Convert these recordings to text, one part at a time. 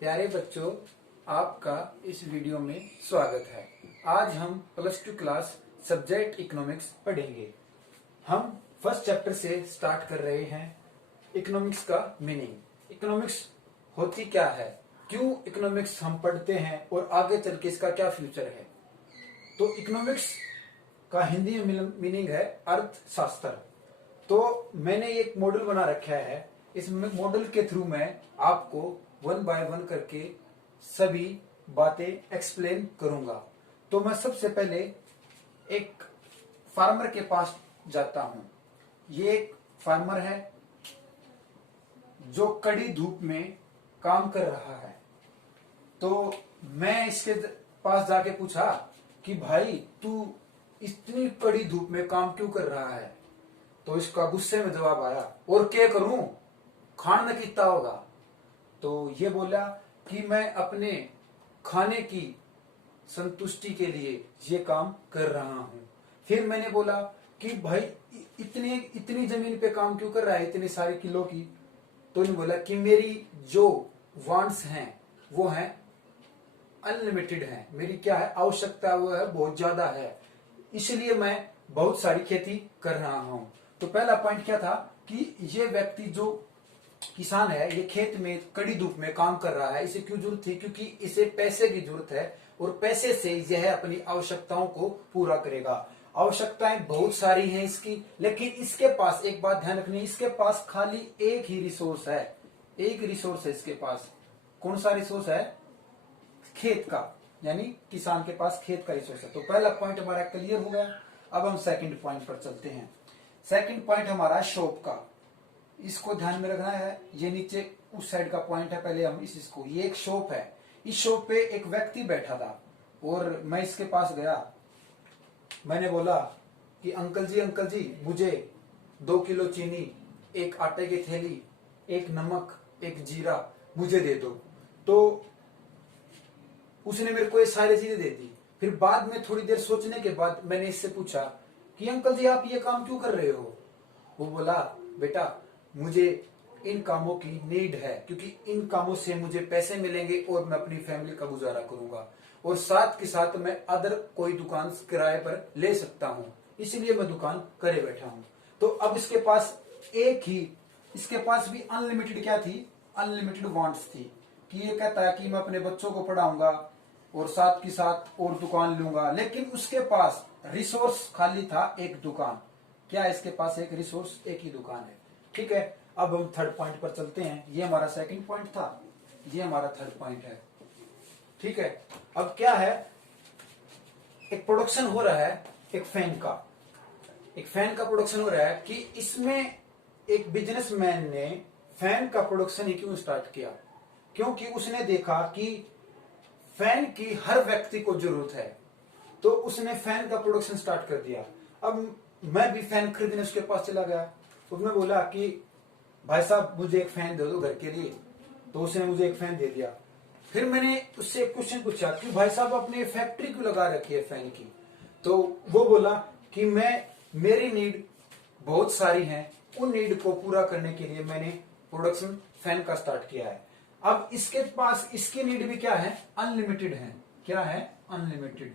प्यारे बच्चों, आपका इस वीडियो में स्वागत है। आज हम +2 क्लास सब्जेक्ट इकोनॉमिक्स पढ़ेंगे। हम फर्स्ट चैप्टर से स्टार्ट कर रहे हैं। इकोनॉमिक्स का मीनिंग, इकोनॉमिक्स होती क्या है, क्यों इकोनॉमिक्स हम पढ़ते हैं और आगे चल के इसका क्या फ्यूचर है। तो इकोनॉमिक्स का हिंदी में मीनिंग है अर्थशास्त्र। तो मैंने एक मॉडल बना रखा है। इस मॉडल के थ्रू मैं आपको 1 बाय 1 करके सभी बातें एक्सप्लेन करूंगा। तो मैं सबसे पहले एक फार्मर के पास जाता हूं। ये एक फार्मर है जो कड़ी धूप में काम कर रहा है। तो मैं इसके पास जाके पूछा कि भाई तू इतनी कड़ी धूप में काम क्यों कर रहा है। तो इसका गुस्से में जवाब आया, और क्या करूं, खाना कितना होगा। तो ये बोला कि मैं अपने खाने की संतुष्टि के लिए ये काम कर रहा हूं। फिर मैंने बोला कि भाई इतनी जमीन पे काम क्यों कर रहा है, इतने सारे किलो की। तो इन्होंने बोला कि मेरी जो वांट्स हैं वो है अनलिमिटेड है, मेरी क्या है आवश्यकता, वो है बहुत ज्यादा है, इसलिए मैं बहुत सारी खेती कर रहा हूं। तो पहला पॉइंट क्या था कि ये व्यक्ति जो किसान है, ये खेत में कड़ी धूप में काम कर रहा है। इसे क्यों जरूरत थी, क्योंकि इसे पैसे की जरूरत है और पैसे से यह अपनी आवश्यकताओं को पूरा करेगा। आवश्यकताएं बहुत सारी हैं इसकी, लेकिन इसके पास एक बात ध्यान रखनी, इसके पास खाली एक ही रिसोर्स है। एक रिसोर्स है इसके पास। कौन सा रिसोर्स है? खेत का, यानी किसान के पास खेत का रिसोर्स है। तो पहला पॉइंट हमारा क्लियर हो गया। अब हम सेकंड पॉइंट पर चलते हैं। सेकंड पॉइंट हमारा शॉप का, इसको ध्यान में रखना है। ये नीचे उस साइड का पॉइंट है, पहले हम इसको, ये एक शॉप है। इस शॉप पे एक व्यक्ति बैठा था और मैं इसके पास गया। मैंने बोला कि अंकल जी मुझे 2 किलो चीनी, एक आटे की थैली, एक नमक, एक जीरा मुझे दे दो। तो उसने मेरे को ये सारी चीजें दे दी। फिर बाद में थोड़ी देर सोचने के बाद मैंने इससे पूछा कि अंकल जी आप ये काम क्यों कर रहे हो। वो बोला, बेटा मुझे इन कामों की नीड है, क्योंकि इन कामों से मुझे पैसे मिलेंगे और मैं अपनी फैमिली का गुजारा करूंगा, और साथ के साथ मैं अदर कोई दुकान किराए पर ले सकता हूं, इसलिए मैं दुकान करे बैठा हूं। तो अब इसके पास एक ही, इसके पास भी अनलिमिटेड क्या थी, अनलिमिटेड वांट्स थी। कि ये कहता है कि मैं अपने बच्चों को पढ़ाऊंगा और साथ के साथ और दुकान लूंगा, लेकिन उसके पास रिसोर्स खाली था एक दुकान। क्या इसके पास एक रिसोर्स, एक ही दुकान है। ठीक है, अब हम थर्ड पॉइंट पर चलते हैं। ये हमारा सेकंड पॉइंट था, ये हमारा थर्ड पॉइंट है। ठीक है, अब क्या है, एक प्रोडक्शन हो रहा है एक फैन का, एक फैन का प्रोडक्शन हो रहा है। कि इसमें एक बिजनेसमैन ने फैन का प्रोडक्शन ही क्यों स्टार्ट किया, क्योंकि उसने देखा कि फैन की हर व्यक्ति को जरूरत है, तो उसने फैन का प्रोडक्शन स्टार्ट कर दिया। अब मैं भी फैन खरीदने उसके पास चला गया। तो मैं बोला कि भाई साहब मुझे एक फैन दे दो घर के लिए। तो उसने मुझे एक फैन दे दिया। फिर मैंने उससे एक क्वेश्चन पूछा कि भाई साहब आपने फैक्ट्री क्यों लगा रखी है फैन की। तो वो बोला कि मेरी नीड बहुत सारी है, उन नीड को पूरा करने के लिए मैंने प्रोडक्शन फैन का स्टार्ट किया है। अब इसके पास इसकी नीड भी क्या है, अनलिमिटेड है। क्या है? अनलिमिटेड,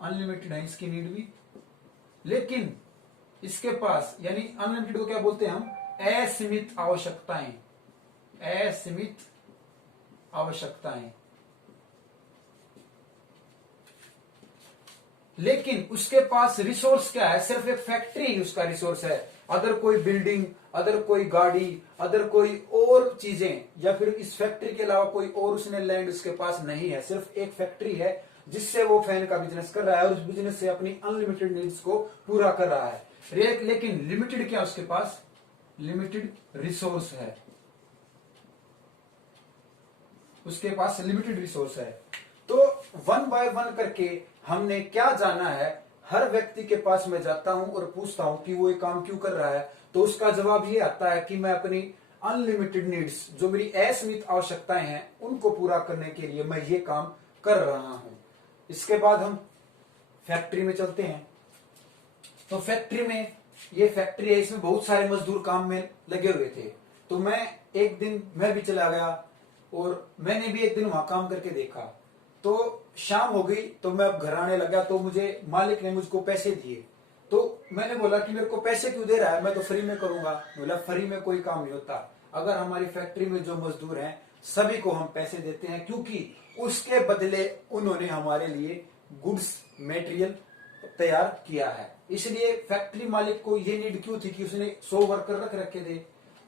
अनलिमिटेड है इसकी नीड भी। लेकिन इसके पास, यानी अनलिमिटेड को क्या बोलते हैं हम, असीमित आवश्यकताएं, असीमित आवश्यकताएं। लेकिन उसके पास रिसोर्स क्या है, सिर्फ एक फैक्ट्री ही उसका रिसोर्स है। अदर कोई बिल्डिंग, अदर कोई गाड़ी, अदर कोई और चीजें, या फिर इस फैक्ट्री के अलावा कोई और उसने लैंड उसके पास नहीं है। सिर्फ एक फैक्ट्री है जिससे वो फैन का बिजनेस कर रहा है और उस बिजनेस से अपनी अनलिमिटेड नीड्स को पूरा कर रहा है। लेकिन लिमिटेड क्या उसके पास, लिमिटेड रिसोर्स है, उसके पास लिमिटेड रिसोर्स है। तो 1 बाय 1 करके हमने क्या जाना है, हर व्यक्ति के पास मैं जाता हूं और पूछता हूं कि वो ये काम क्यों कर रहा है। तो उसका जवाब ये आता है कि मैं अपनी अनलिमिटेड नीड्स, जो मेरी असीमित आवश्यकताएं हैं, उनको पूरा करने के लिए मैं ये काम कर रहा हूं। इसके बाद हम फैक्ट्री में चलते हैं। तो फैक्ट्री में, ये फैक्ट्री है, इसमें बहुत सारे मजदूर काम में लगे हुए थे। तो एक दिन मैं भी चला गया और मैंने भी एक दिन वहां काम करके देखा। तो शाम हो गई तो मैं अब घर आने लगा, तो मुझे मालिक ने मुझको पैसे दिए। तो मैंने बोला कि मेरे को पैसे क्यों दे रहा है, मैं तो फ्री में करूंगा। बोला फ्री में कोई काम नहीं होता, अगर हमारी फैक्ट्री में जो मजदूर हैं सभी को हम पैसे देते हैं, क्योंकि उसके बदले उन्होंने हमारे लिए गुड्स मटेरियल तैयार किया है। इसलिए फैक्ट्री मालिक को ये नीड क्यों थी कि उसने 100 वर्कर रख रखे थे।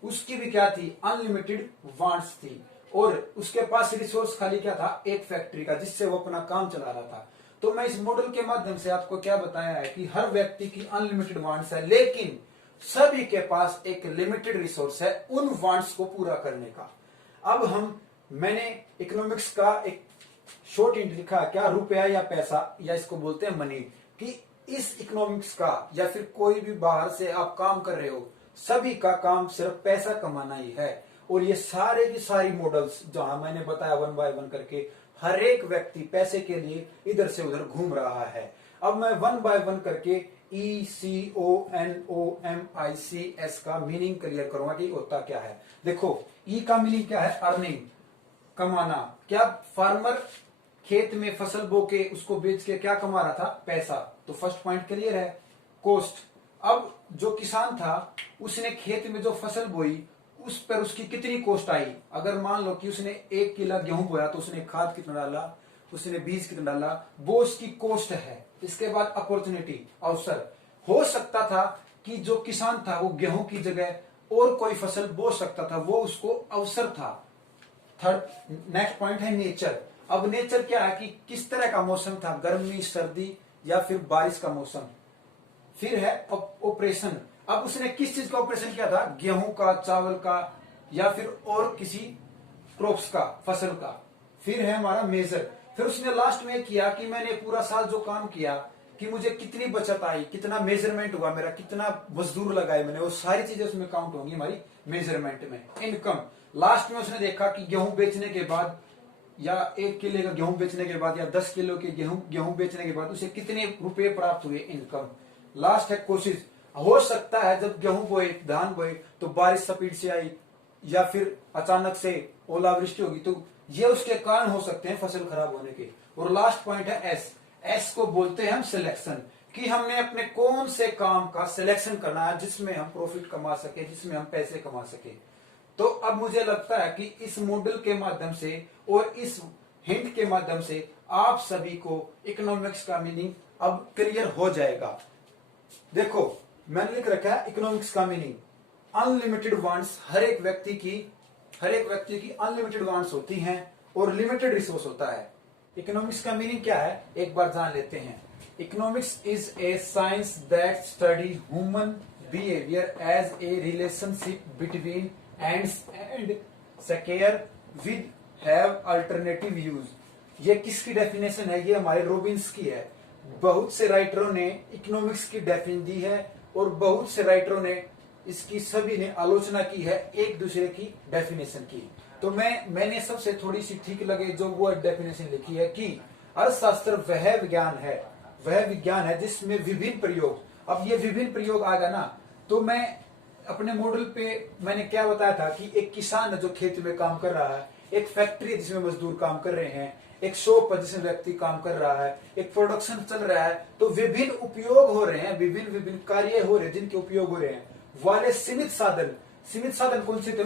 उसकी भी क्या थी, अनलिमिटेड वांट्स थी, और उसके पास रिसोर्स खाली क्या था, एक फैक्ट्री का, जिससे वो अपना काम चला रहा था। तो मैं इस मॉडल के माध्यम से आपको क्या बताया है कि हर व्यक्ति की अनलिमिटेड वांट्स है, लेकिन सभी के पास एक लिमिटेड रिसोर्स है उन वांट्स को पूरा करने का। अब मैंने इकोनॉमिक्स का एक शॉर्ट हिंट लिखा, क्या रुपया या पैसा, या इसको बोलते हैं मनी, कि इस इकोनॉमिक्स का या फिर कोई भी बाहर से आप काम कर रहे हो, सभी का काम सिर्फ पैसा कमाना ही है। और ये सारे की सारी मॉडल्स जहां मैंने बताया 1 बाय 1 करके, हर एक व्यक्ति पैसे के लिए इधर से उधर घूम रहा है। अब मैं 1 बाय 1 करके ECONOMICS का मीनिंग क्लियर करूंगा कि होता क्या है। देखो, ई का मीनिंग क्या है, अर्निंग, कमाना। क्या फार्मर खेत में फसल बो के उसको बेच के क्या कमा रहा था, पैसा। तो फर्स्ट पॉइंट क्लियर है। कॉस्ट, अब जो किसान था उसने खेत में जो फसल बोई उस पर उसकी कितनी कॉस्ट आई। अगर मान लो कि उसने 1 किलो गेहूं बोया तो उसने खाद कितना डाला, उसने बीज कितना डाला, वो उसकी कॉस्ट है। इसके बाद अपॉर्चुनिटी, अवसर, हो सकता था कि जो किसान था वो गेहूं की जगह और कोई फसल बो सकता था, वो उसको अवसर था। थर्ड नेक्स्ट पॉइंट है नेचर। अब नेचर क्या है कि किस तरह का मौसम था, गर्मी, सर्दी या फिर बारिश का मौसम। फिर है ऑपरेशन, अब उसने किस चीज का ऑपरेशन किया था, गेहूं का, चावल का, या फिर और किसी क्रॉप्स का, फसल का। फिर है हमारा मेजर, फिर उसने लास्ट में किया कि मैंने पूरा साल जो काम किया कि मुझे कितनी बचत आई, कितना मेजरमेंट हुआ मेरा, कितना मजदूर लगाए मैंने, वो सारी चीजें उसमें काउंट होंगी हमारी मेजरमेंट में। इनकम, लास्ट में उसने देखा कि गेहूं बेचने के बाद, या 1 किलो का गेहूं बेचने के बाद, या 10 किलो के गेहूं बेचने के बाद उसे कितने रुपए प्राप्त हुए, इनकम। लास्ट है कोशिश, हो सकता है जब गेहूं बोए, धान बोए तो बारिश स्पीड से आई, या फिर अचानक से ओलावृष्टि होगी, तो ये उसके कारण हो सकते हैं फसल खराब होने के। और लास्ट पॉइंट है एस। एस को बोलते हैं हम सिलेक्शन, कि हमने अपने कौन से काम का सिलेक्शन करना है जिसमें हम प्रॉफिट कमा सके, जिसमें हम पैसे कमा सके। तो अब मुझे लगता है कि इस मॉडल के माध्यम से और इस हिंट के माध्यम से आप सभी को इकोनॉमिक्स का मीनिंग अब क्लियर हो जाएगा। देखो, मैंने लिख रखा है इकोनॉमिक्स का मीनिंग, अनलिमिटेड वांट्स, हर एक व्यक्ति की अनलिमिटेड वांट्स होती हैं और लिमिटेड रिसोर्स होता है। इकोनॉमिक्स का मीनिंग क्या है, एक बार जान लेते हैं। Economics is a science that study human behaviour as a relationship between ends and square with have alternative use. ये किसकी डेफिनेशन है, ये हमारे रॉबिन्स की है। बहुत से राइटरों ने इकोनॉमिक्स की डेफिनेशन दी है और बहुत से राइटरों ने इसकी, सभी ने आलोचना की है एक दूसरे की डेफिनेशन की। तो मैंने सबसे थोड़ी सी ठीक लगे जो वो डेफिनेशन लिखी है कि अर्थशास्त्र वह विज्ञान है जिसमें विभिन्न प्रयोग। अब ये विभिन्न प्रयोग आएगा ना, तो मैं अपने मॉडल पे मैंने क्या बताया था कि एक किसान है जो खेत में काम कर रहा है, एक फैक्ट्री है जिसमें मजदूर काम कर रहे हैं, एक शॉप है जिसमें व्यक्ति काम कर रहा है, एक प्रोडक्शन चल रहा है। तो विभिन्न उपयोग हो रहे हैं, विभिन्न कार्य हो रहे हैं जिनके उपयोग हो रहे हैं। वाले सीमित साधन कौन से थे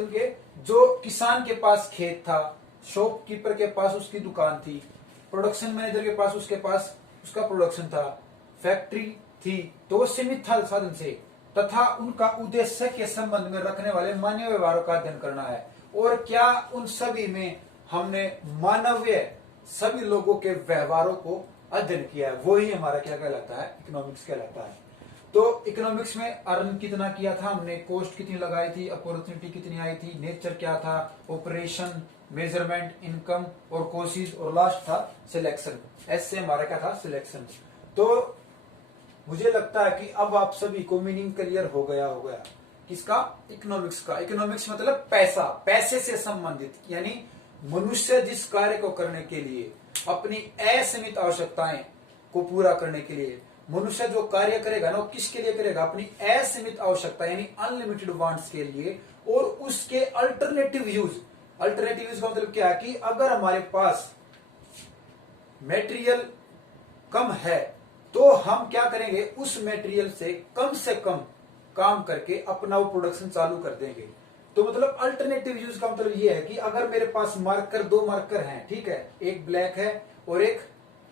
उनके, जो किसान के पास खेत था, शॉपकीपर के पास उसकी दुकान थी, प्रोडक्शन मैनेजर के पास उसका प्रोडक्शन था, फैक्ट्री थी, तो सीमित था साधन से, तथा उनका उद्देश्य के संबंध में रखने वाले मानवीय व्यवहारों का अध्ययन करना है। और क्या उन सभी में हमने मानवीय सभी लोगों के व्यवहारों को अध्ययन किया है, वो ही हमारा क्या कहलाता है, इकोनॉमिक्स कहलाता है। तो इकोनॉमिक्स में अर्न कितना किया था हमने, कॉस्ट कितनी लगाई थी, अपॉर्चुनिटी कितनी आई थी, नेचर क्या था, ऑपरेशन, मेजरमेंट, इनकम और कोशिश, और लास्ट था सिलेक्शन। ऐसे हमारा क्या था, सिलेक्शन। तो मुझे लगता है कि अब आप सभी को मीनिंग क्लियर हो गया किसका, इकोनॉमिक्स का। इकोनॉमिक्स मतलब पैसा, पैसे से संबंधित, यानी मनुष्य जिस कार्य को करने के लिए, अपनी असीमित आवश्यकताएं को पूरा करने के लिए मनुष्य जो कार्य करेगा ना, वो किसके लिए करेगा, अपनी असीमित आवश्यकता यानी अनलिमिटेड वांट्स के लिए, और उसके अल्टरनेटिव यूज का मतलब क्या है कि अगर हमारे पास मटेरियल कम है तो हम क्या करेंगे, उस मटेरियल से कम काम करके अपना वो प्रोडक्शन चालू कर देंगे। तो मतलब अल्टरनेटिव यूज का मतलब ये है कि अगर मेरे पास दो मार्कर हैं, ठीक है, एक ब्लैक है और एक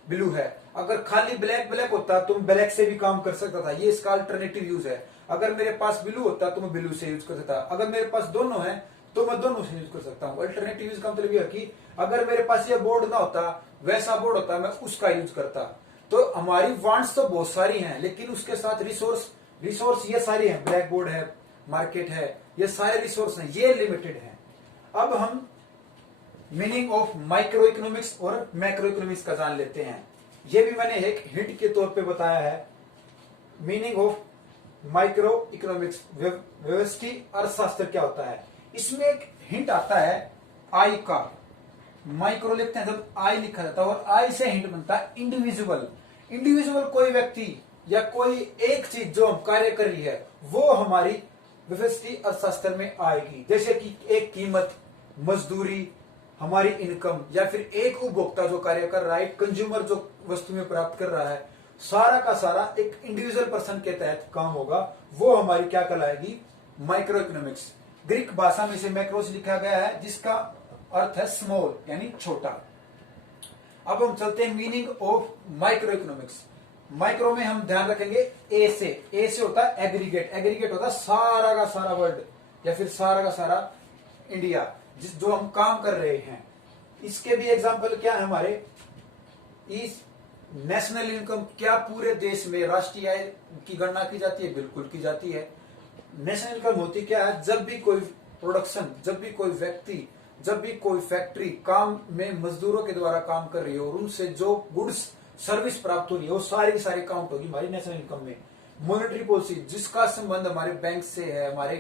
ब्लू है, अगर खाली ब्लैक होता तो मैं ब्लैक से भी काम कर सकता था, ये इसका अल्टरनेटिव यूज है। अगर मेरे पास ब्लू होता तो मैं ब्लू से यूज कर सकता, अगर मेरे पास दोनों है तो मैं दोनों से यूज कर सकता हूँ। अल्टरनेटिव यूज का मतलब यह है कि अगर मेरे पास ये बोर्ड ना होता, वैसा बोर्ड होता, मैं उसका यूज करता। तो हमारी वांट्स तो बहुत सारी हैं, लेकिन उसके साथ रिसोर्स ये सारी हैं, ब्लैक बोर्ड है, मार्केट है, ये सारे रिसोर्स हैं, ये लिमिटेड हैं। अब हम मीनिंग ऑफ माइक्रो इकोनॉमिक्स और मैक्रो इकोनॉमिक्स का जान लेते हैं। ये भी मैंने एक हिंट के तौर पे बताया है। मीनिंग ऑफ माइक्रो इकोनॉमिक्स, व्यवस्थी अर्थशास्त्र क्या होता है, इसमें एक हिंट आता है आई का। माइक्रो लिखते हैं जब आई लिखा जाता है और आई से हिंट बनता है इंडिविजुअल कोई व्यक्ति या कोई एक चीज जो हम कार्य कर रही है वो हमारी व्यवस्थी अर्थशास्त्र में आएगी। जैसे कि एक कीमत, मजदूरी, हमारी इनकम, या फिर एक उपभोक्ता जो कार्य कर रहा है, कंज्यूमर जो वस्तु में प्राप्त कर रहा है, सारा का सारा एक इंडिविजुअल पर्सन के तहत काम होगा, वो हमारी क्या कहलाएगी, माइक्रो इकोनॉमिक्स। ग्रीक भाषा में इसे मैक्रोस लिखा गया है जिसका अर्थ है स्मॉल यानी छोटा। अब हम चलते हैं meaning of micro economics. Micro में हम ध्यान रखेंगे ए से होता है एग्रीगेट होता है सारा का सारा वर्ल्ड या फिर सारा का सारा इंडिया जो हम काम कर रहे हैं। इसके भी एग्जाम्पल क्या है हमारे, इस नेशनल इनकम, क्या पूरे देश में राष्ट्रीय आय की गणना की जाती है, बिल्कुल की जाती है। नेशनल इनकम होती क्या है, जब भी कोई प्रोडक्शन, जब भी कोई व्यक्ति, जब भी कोई फैक्ट्री काम में मजदूरों के द्वारा काम कर रही है और उनसे जो गुड्स सर्विस प्राप्त हो रही है वो सारी सारी काउंट होगी हमारी नेशनल इनकम में। मॉनेटरी पॉलिसी जिसका संबंध हमारे बैंक से है, हमारे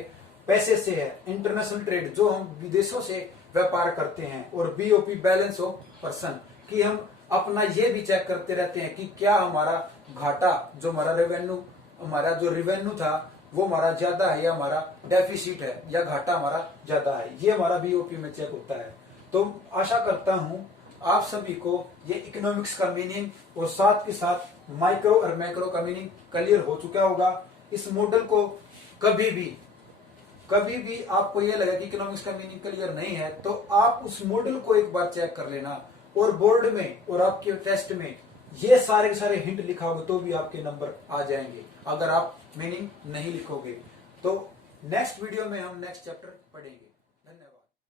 पैसे से है। इंटरनेशनल ट्रेड जो हम विदेशों से व्यापार करते हैं। और बीओपी बैलेंस ऑफ पर्सन कि हम अपना ये भी चेक करते रहते हैं कि क्या हमारा घाटा, जो हमारा जो रेवेन्यू था वो हमारा ज्यादा है या हमारा डेफिसिट है या घाटा हमारा ज्यादा है, ये हमारा बीओपी में चेक होता है। तो आशा करता हूं आप सभी को ये इकोनॉमिक्स का मीनिंग और साथ के साथ माइक्रो और मैक्रो का मीनिंग क्लियर हो चुका होगा। इस मॉडल को कभी भी आपको ये लगे कि इकोनॉमिक्स का मीनिंग क्लियर नहीं है तो आप उस मॉडल को एक बार चेक कर लेना और बोर्ड में और आपके टेस्ट में ये सारे सारे हिंट लिखा होगा तो भी आपके नंबर आ जाएंगे, अगर आप मीनिंग नहीं लिखोगे। तो नेक्स्ट वीडियो में हम नेक्स्ट चैप्टर पढ़ेंगे।